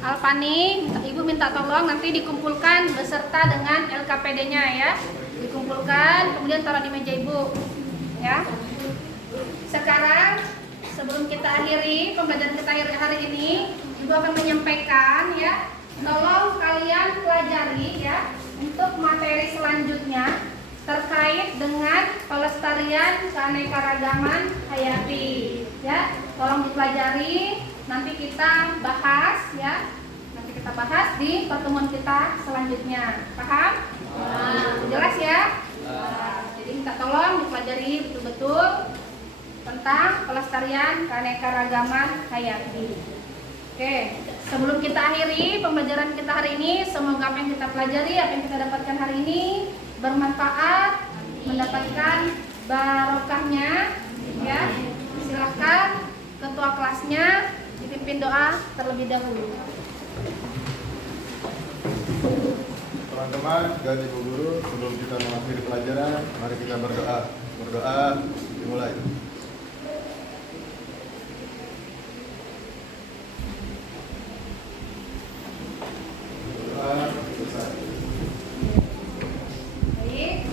Alfani, Ibu minta tolong nanti dikumpulkan beserta dengan LKPD-nya ya. Dikumpulkan, kemudian taruh di meja Ibu. Ya. Sekarang sebelum kita akhiri pembelajaran kita hari ini, Ibu akan menyampaikan ya. Tolong kalian pelajari ya untuk materi selanjutnya terkait dengan pelestarian keanekaragaman hayati ya. Tolong dipelajari, nanti kita bahas ya. Nanti kita bahas di pertemuan kita selanjutnya. Paham? Jelas ya? Jadi minta tolong dipelajari betul-betul tentang pelestarian keanekaragaman hayati. Oke, sebelum kita akhiri pembelajaran kita hari ini, semoga apa yang kita pelajari, apa yang kita dapatkan hari ini bermanfaat, mendapatkan barokahnya ya. Silahkan ketua kelasnya dipimpin doa terlebih dahulu. Teman-teman dan ibu guru, sebelum kita mengakhiri pelajaran, mari kita berdoa. Berdoa dimulai. Berdoa selesai. Baik,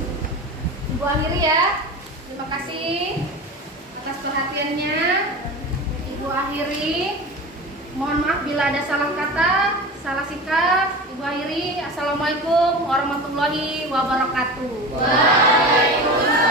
Ibu akhiri ya. Terima kasih atas perhatiannya. Ibu akhiri. Mohon maaf bila ada salah kata, salah sikap. Ibu akhiri. Assalamualaikum warahmatullahi wabarakatuh. Waalaikumsalam.